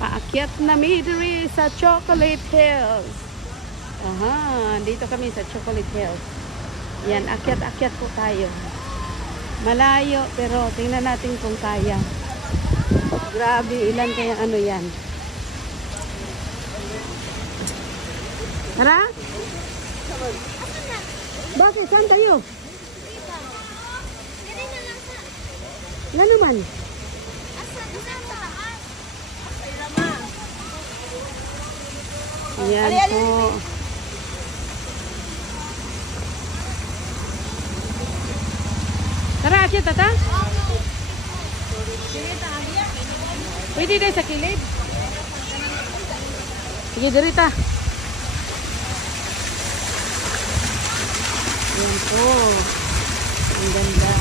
Paakyat na midri sa Chocolate Hills. Aha, dito kami sa Chocolate Hills. Yan, akyat-akyat po tayo. Malayo, pero tingnan natin kung kaya. Grabe, ilan kaya ano yan. Tara? Bakit? Saan tayo? Wala naman. Ayan po. Tara, akyat tata? Pwede din sa kilid. Sige, dirita. Ayan po. Ang ganda.